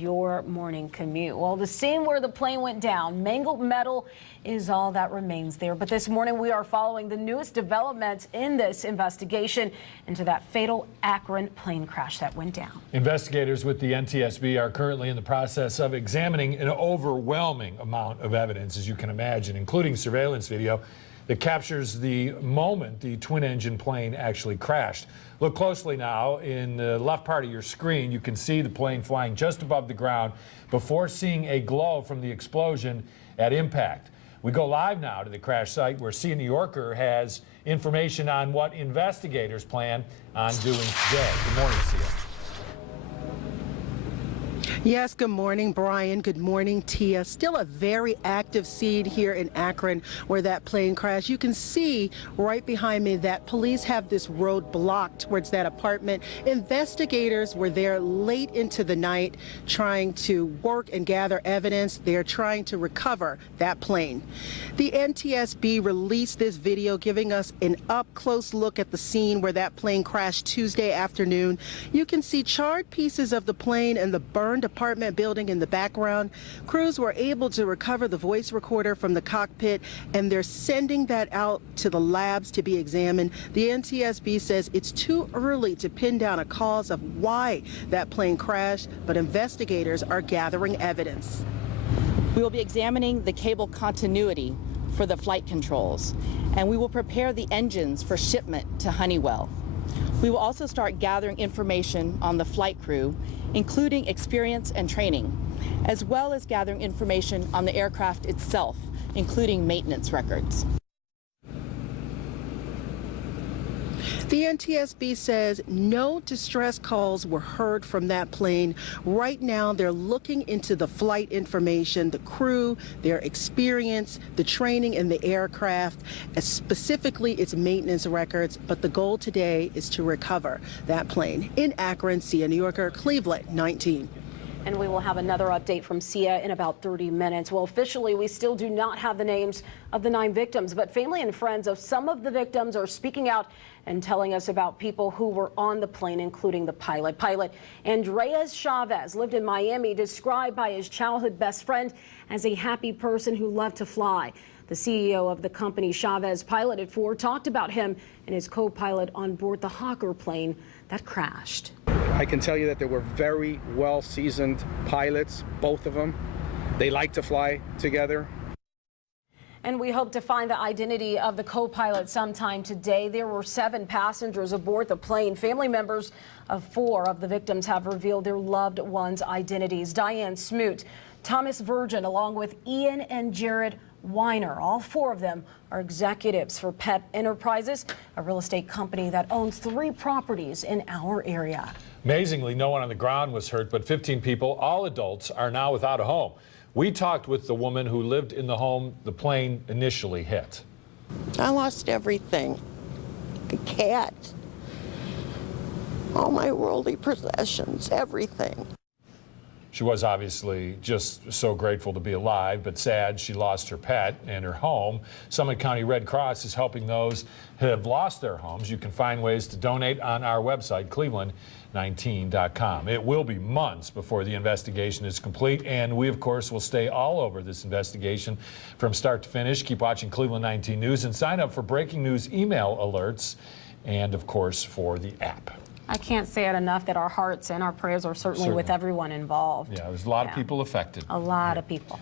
Your morning commute. Well, the scene where the plane went down, mangled metal is all that remains there. But this morning we are following the newest developments in this investigation into that fatal Akron plane crash that went down. Investigators with the NTSB are currently in the process of examining an overwhelming amount of evidence, as you can imagine, including surveillance video that captures the moment the twin-engine plane actually crashed. Look closely now. In the left part of your screen, you can see the plane flying just above the ground before seeing a glow from the explosion at impact. We go live now to the crash site where Sia Nyorkor has information on what investigators plan on doing today. Good morning, Sia. Yes, good morning, Brian. Good morning, Tia. Still a very active scene here in Akron where that plane crashed. You can see right behind me that police have this road blocked towards that apartment. Investigators were there late into the night trying to work and gather evidence. They're trying to recover that plane. The NTSB released this video giving us an up-close look at the scene where that plane crashed Tuesday afternoon. You can see charred pieces of the plane and the burned apartment building in the background. Crews were able to recover the voice recorder from the cockpit, and they're sending that out to the labs to be examined. The NTSB says it's too early to pin down a cause of why that plane crashed, but investigators are gathering evidence. We will be examining the cable continuity for the flight controls, and we will prepare the engines for shipment to Honeywell. We will also start gathering information on the flight crew, including experience and training, as well as gathering information on the aircraft itself, including maintenance records. The NTSB says no distress calls were heard from that plane. Right now, they're looking into the flight information, the crew, their experience, the training in the aircraft, specifically its maintenance records. But the goal today is to recover that plane. In Akron, Sia Nyorkor, Cleveland, 19. And we will have another update from Sia in about 30 minutes. Well, officially, we still do not have the names of the 9 victims, but family and friends of some of the victims are speaking out and telling us about people who were on the plane, including the pilot. Pilot Andres Chavez lived in Miami, described by his childhood best friend as a happy person who loved to fly. The CEO of the company Chavez piloted for talked about him and his co-pilot on board the Hawker plane that crashed. I can tell you that they were very well-seasoned pilots, both of them. They like to fly together. And we hope to find the identity of the co-pilot sometime today. There were 7 passengers aboard the plane. Family members of 4 of the victims have revealed their loved ones' identities. Diane Smoot, Thomas Virgin, along with Ian and Jared Weiner. All 4 of them are executives for PEP Enterprises, a real estate company that owns 3 properties in our area. Amazingly, no one on the ground was hurt, but 15 people, all adults, are now without a home. We talked with the woman who lived in the home the plane initially hit. I lost everything. The cat, all my worldly possessions, everything. She was obviously just so grateful to be alive, but sad she lost her pet and her home. Summit County Red Cross is helping those who have lost their homes. You can find ways to donate on our website, cleveland19.com. It will be months before the investigation is complete, and we, of course, will stay all over this investigation from start to finish. Keep watching Cleveland 19 News and sign up for breaking news email alerts and, of course, for the app. I can't say it enough that our hearts and our prayers are certainly with everyone involved. Yeah, there's a lot of people affected. A lot of people.